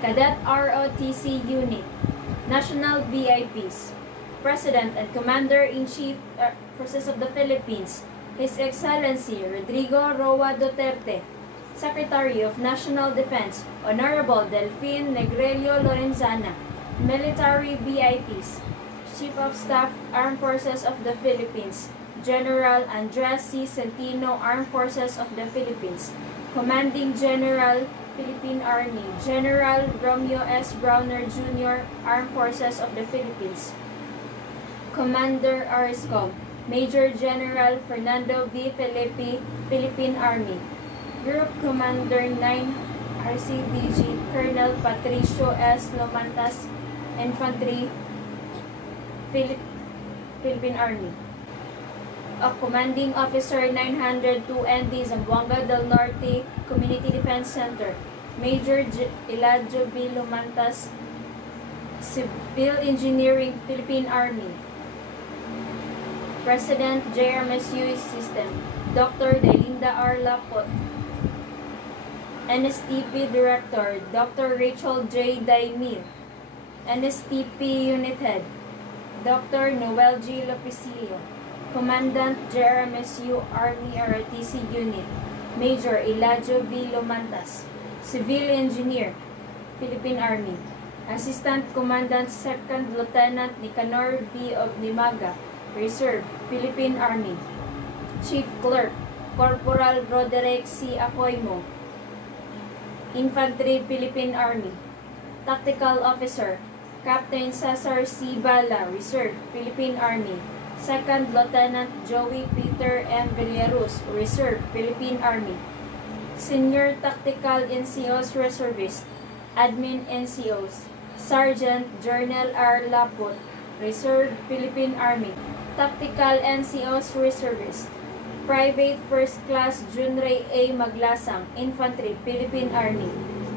Cadet ROTC Unit, National VIPS, President and Commander-in-Chief Forces of the Philippines, His Excellency Rodrigo Roa Duterte, Secretary of National Defense, Honorable Delfin Negrelio Lorenzana, Military VIPs, Chief of Staff, Armed Forces of the Philippines, General Andres C. Centino, Armed Forces of the Philippines, Commanding General, Philippine Army, General Romeo S. Browner Jr., Armed Forces of the Philippines, Commander RSCOM, Major General Fernando V. Felipe, Philippine Army, Group Commander 9 RCDG, Colonel Patricio S. Lomantas, Infantry, Philippine Army. A Commanding Officer 902 ND Zamboanga del Norte Community Defense Center, Major Eladio V. Lomantas, Civil Engineering, Philippine Army. President JRMSU System, Dr. Delinda R. Lapot. NSTP Director, Dr. Rachel J. Daimir. NSTP Unit Head, Dr. Noel G. Lopisilio. Commandant JRMSU Army ROTC Unit, Major Eladio V. Lomantas. Civil Engineer, Philippine Army. Assistant Commandant 2nd Lieutenant Nicanor V. of Nimaga, Reserve, Philippine Army. Chief Clerk, Corporal Roderick C. Acoimo, Infantry, Philippine Army. Tactical Officer, Captain Cesar C. Bala, Reserve, Philippine Army. 2nd Lieutenant Joey Peter M. Villarus, Reserve, Philippine Army. Senior Tactical NCO'S Reservist, Admin NCO'S, Sergeant Journal R. Lapot, Reserve, Philippine Army. Tactical NCO'S Reservist, Private First Class Junray A. Maglasang, Infantry, Philippine Army.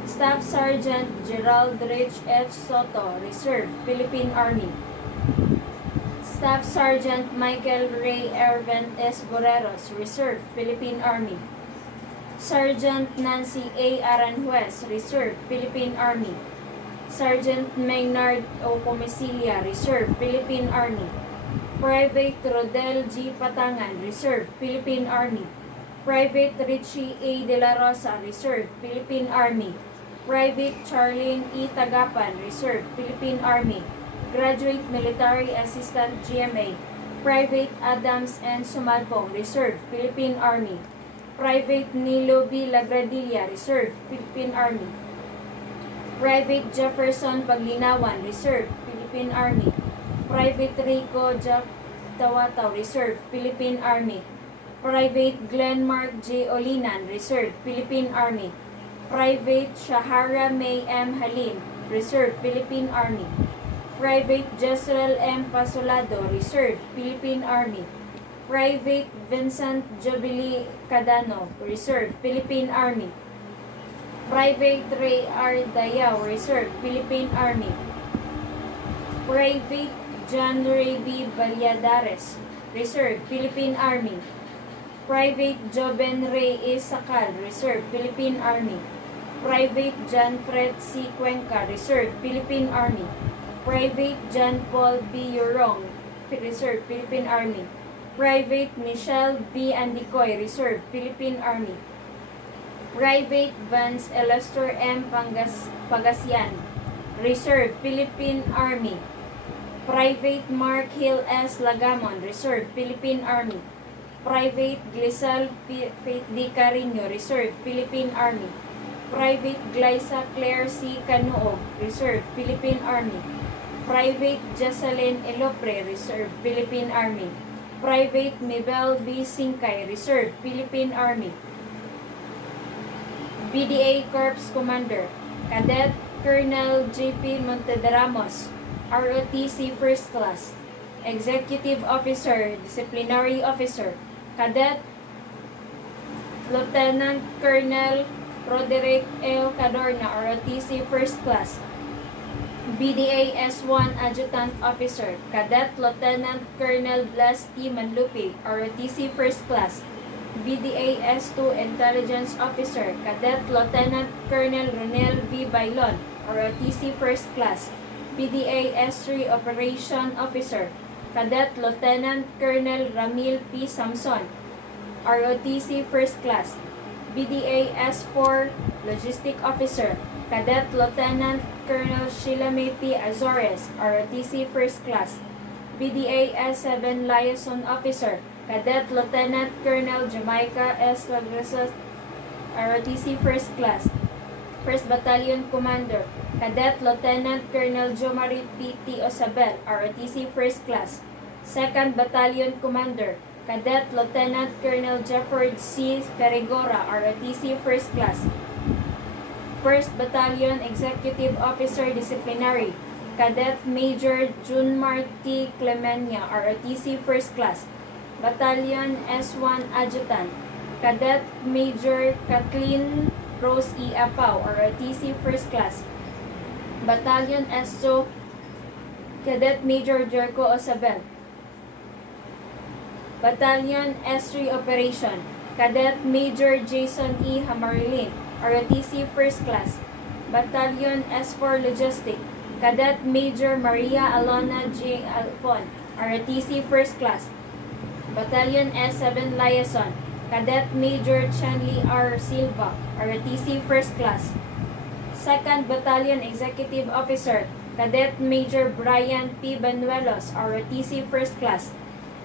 Staff Sergeant Gerald Rich H. Soto, Reserve, Philippine Army. Staff Sergeant Michael Ray Ervent S. Boreros, Reserve, Philippine Army. Sergeant Nancy A. Aranjuez, Reserve, Philippine Army. Sergeant Maynard O. Comesilia, Reserve, Philippine Army. Private Rodel G. Patangan, Reserve, Philippine Army. Private Richie A. De La Rosa, Reserve, Philippine Army. Private Charlene E. Tagapan, Reserve, Philippine Army. Graduate Military Assistant GMA. Private Adams N. Sumalpong, Reserve, Philippine Army. Private Nilo B. Lagradilla, Reserve, Philippine Army. Private Jefferson Paglinawan, Reserve, Philippine Army. Private Rico Jack Tawataw, Reserve, Philippine Army. Private Glenmark J. Olinan, Reserve, Philippine Army. Private Shahara May M. Halim, Reserve, Philippine Army. Private Jezreel M. Pasolado, Reserve, Philippine Army. Private Vincent Jubilee Cadano, Reserve, Philippine Army. Private Ray R. Dayaw, Reserve, Philippine Army. Private John Ray B. Valladares, Reserve, Philippine Army. Private Joben Ray A. Sakal, Reserve, Philippine Army. Private John Fred C. Cuenca, Reserve, Philippine Army. Private John Paul B. Yorong, Reserve, Philippine Army. Private Michelle B. Andicoy, Reserve, Philippine Army. Private Vance Elester M. Pagasian, Reserve, Philippine Army. Private Mark Hill S. Lagamon, Reserve, Philippine Army. Private Glisal Faith D. Carino, Reserve, Philippine Army. Private Glyza Claire C. Canuo, Reserve, Philippine Army. Private Jocelyn Elopre, Reserve, Philippine Army. Private Mibel B. Singkay, Reserve, Philippine Army. BDA Corps Commander, Cadet Colonel J.P. Montedaramos, ROTC First Class. Executive Officer, Disciplinary Officer, Cadet Lieutenant Colonel Roderick L. Cadorna, ROTC First Class. BDA S1 Adjutant Officer, Cadet Lieutenant Colonel Blas T. Manlupi, ROTC First Class. BDA S2 Intelligence Officer, Cadet Lieutenant Colonel Ronel V. Bailon, ROTC First Class. BDA S3 Operation Officer, Cadet Lieutenant Colonel Ramil P. Samson, ROTC First Class. BDA S4 Logistic Officer, Cadet Lieutenant Colonel Sheila May P. Azores, ROTC First Class. BDA S7 Liaison Officer, Cadet Lieutenant Colonel Jamaica S. Lagresos, ROTC First Class. 1st Battalion Commander, Cadet Lieutenant Colonel Jomari P. T. Osabel, ROTC First Class. 2nd Battalion Commander, Cadet Lieutenant Colonel Jefford C. Perigora, ROTC First Class. 1st Battalion Executive Officer Disciplinary, Cadet Major Junmar T. Clemenia, ROTC First Class. Battalion S1 Adjutant, Cadet Major Kathleen Rose E. Apau, ROTC First Class. Battalion S2 Cadet Major Jerko Osabel. Battalion S3 Operation, Cadet Major Jason E. Hamarilin, ROTC First Class. Battalion S4 Logistic, Cadet Major Maria Alona J. Alfon, ROTC First Class. Battalion S7 Liaison, Cadet Major Chanley R. Silva, ROTC First Class. 2nd Battalion Executive Officer, Cadet Major Brian P. Banuelos, ROTC First Class.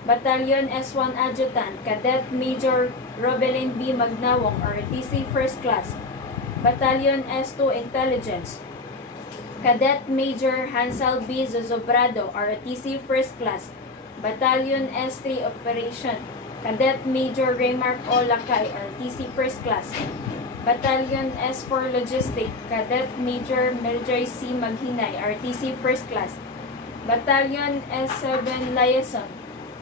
Battalion S1 Adjutant, Cadet Major Robelin B. Magnawong, ROTC First Class. Battalion S2 Intelligence, Cadet Major Hansel B. Zozobrado, ROTC First Class. Battalion S3 Operation, Cadet Major Raymark O. Lakay, ROTC First Class. Battalion S4 Logistic, Cadet Major Meljoy C. Maghinay, ROTC First Class. Battalion S7 Liaison,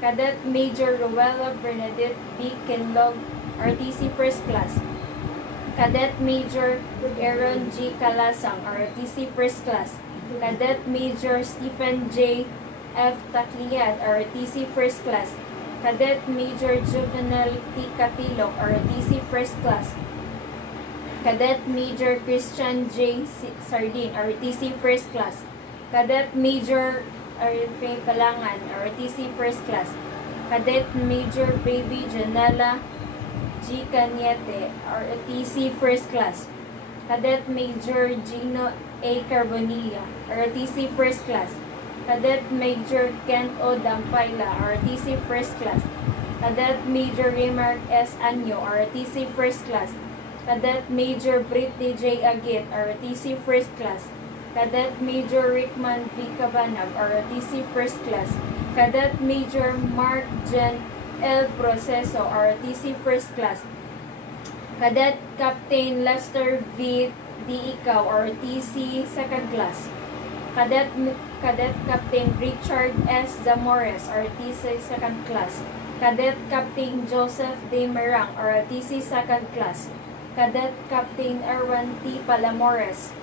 Cadet Major Ruela Bernadette B. Kenlog, ROTC First Class. Cadet Major Aaron G. Kalasang, ROTC First Class. Cadet Major Stephen J. F. Tacliad, ROTC First Class. Cadet Major Juvenal T. Catilok, ROTC First Class. Cadet Major Christian J. Sardin, ROTC First Class. Cadet Major Arifay Kalangan, ROTC First Class. Cadet Major Baby Janela G. Cañete, ROTC First Class. Cadet Major Gino A. Carbonilla, ROTC First Class. Cadet Major Kent O. Dampayla, ROTC First Class. Cadet Major Remark S. Anyo, ROTC First Class. Cadet Major Britney J. Agit, ROTC First Class. Cadet Major Rickman V. Cabanag, ROTC First Class. Cadet Major Mark Jen L. Proceso, ROTC First Class. Cadet Captain Lester V. D. Ikaw, ROTC Second Class. Cadet Captain Richard S. Zamores, ROTC Second Class. Cadet Captain Joseph D. Merang, ROTC Second Class. Cadet Captain Erwan T. Palamores,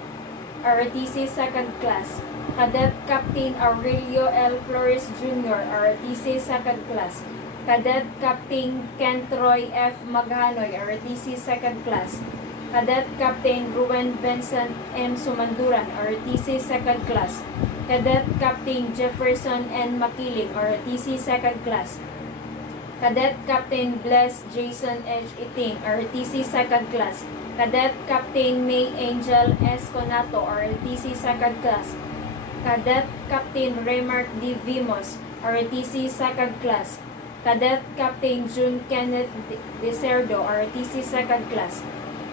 ROTC Second Class. Cadet Captain Aurelio L. Flores Jr., ROTC Second Class. Cadet Captain Kent Roy F. Maghanoy, ROTC Second Class. Cadet Captain Ruben Vincent M. Sumanduran, ROTC Second Class. Cadet Captain Jefferson N. Makiling, ROTC Second Class. Cadet Captain Bless Jason H. Iting, ROTC Second Class. Cadet Captain May Angel S. Conato, ROTC Second Class. Cadet Captain Remark D. Vimos, ROTC Second Class. Cadet Captain June Kenneth Deserdo, ROTC Second Class.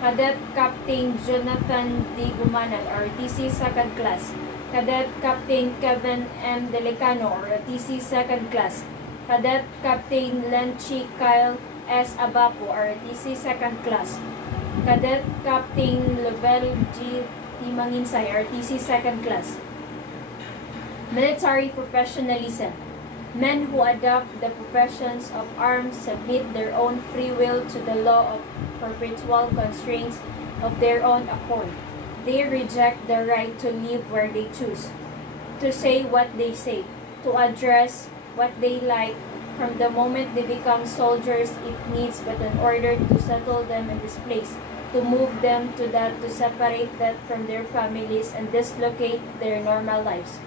Cadet Captain Jonathan D. Gumanal, ROTC Second Class. Cadet Captain Kevin M. Delicano, ROTC Second Class. Cadet Captain Lenchi Kyle S. Abapo, ROTC Second Class. Cadet Captain Lovell G. Timanginsay, ROTC Second Class. Military Professionalism. Men who adopt the professions of arms submit their own free will to the law of perpetual constraints of their own accord. They reject the right to live where they choose, to say what they say, to address what they like. From the moment they become soldiers, it needs but an order to settle them in this place. to move them to separate them from their families and dislocate their normal lives.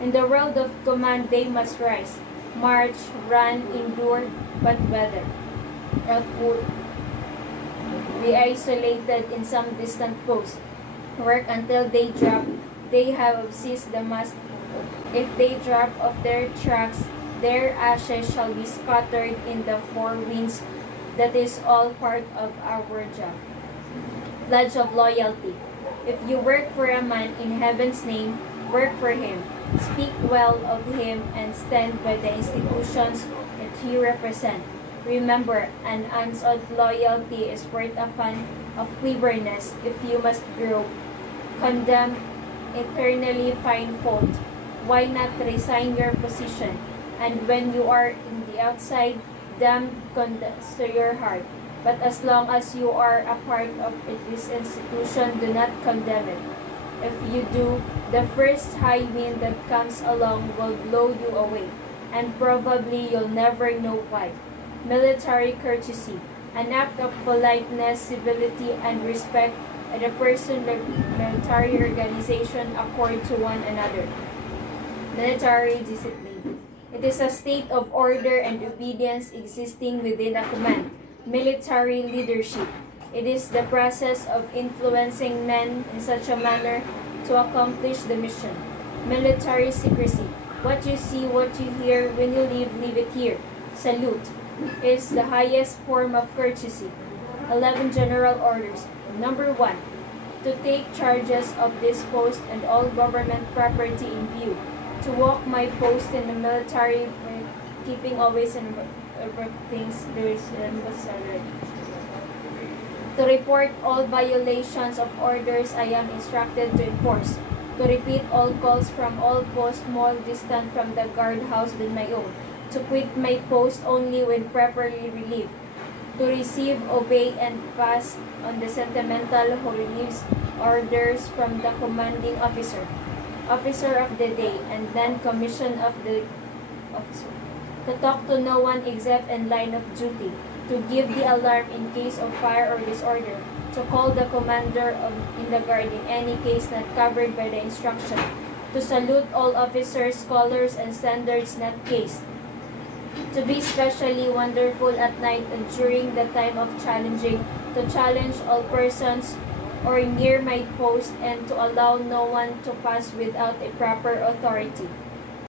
In the world of command, they must rise, march, run, endure, but weather, not would be isolated in some distant post, work until they drop. They have seized the mast. If they drop off their tracks, their ashes shall be scattered in the four winds. That is all part of our job. Pledge of loyalty. If you work for a man in heaven's name, work for him. Speak well of him and stand by the institutions that he represents. Remember, an ounce of loyalty is worth a pound of cleverness if you must grow. Condemn, eternally find fault. Why not resign your position? And when you are in the outside, damn condemns to your heart. But as long as you are a part of this institution, do not condemn it. If you do, the first high wind that comes along will blow you away, and probably you'll never know why. Military courtesy, an act of politeness, civility, and respect that a person or military organization accord to one another. Military discipline. It is a state of order and obedience existing within a command. Military leadership. It is the process of influencing men in such a manner to accomplish the mission. Military secrecy. What you see, what you hear, when you leave it here. Salute is the highest form of courtesy. 11 general orders. Number 1. To take charges of this post and all government property in view. To walk my post in the military, keeping always in things there is necessary. To report all violations of orders I am instructed to enforce. To repeat all calls from all posts more distant from the guardhouse than my own. To quit my post only when properly relieved. To receive, obey, and pass on the sentimental who relieves orders from the commanding officer. Officer of the day, and then commission of the officer. To talk to no one except in line of duty. To give the alarm in case of fire or disorder. To call the commander in the guard in any case not covered by the instruction. To salute all officers, colors, and standards not cased. To be specially wonderful at night and during the time of challenging. To challenge all persons or near my post and to allow no one to pass without a proper authority.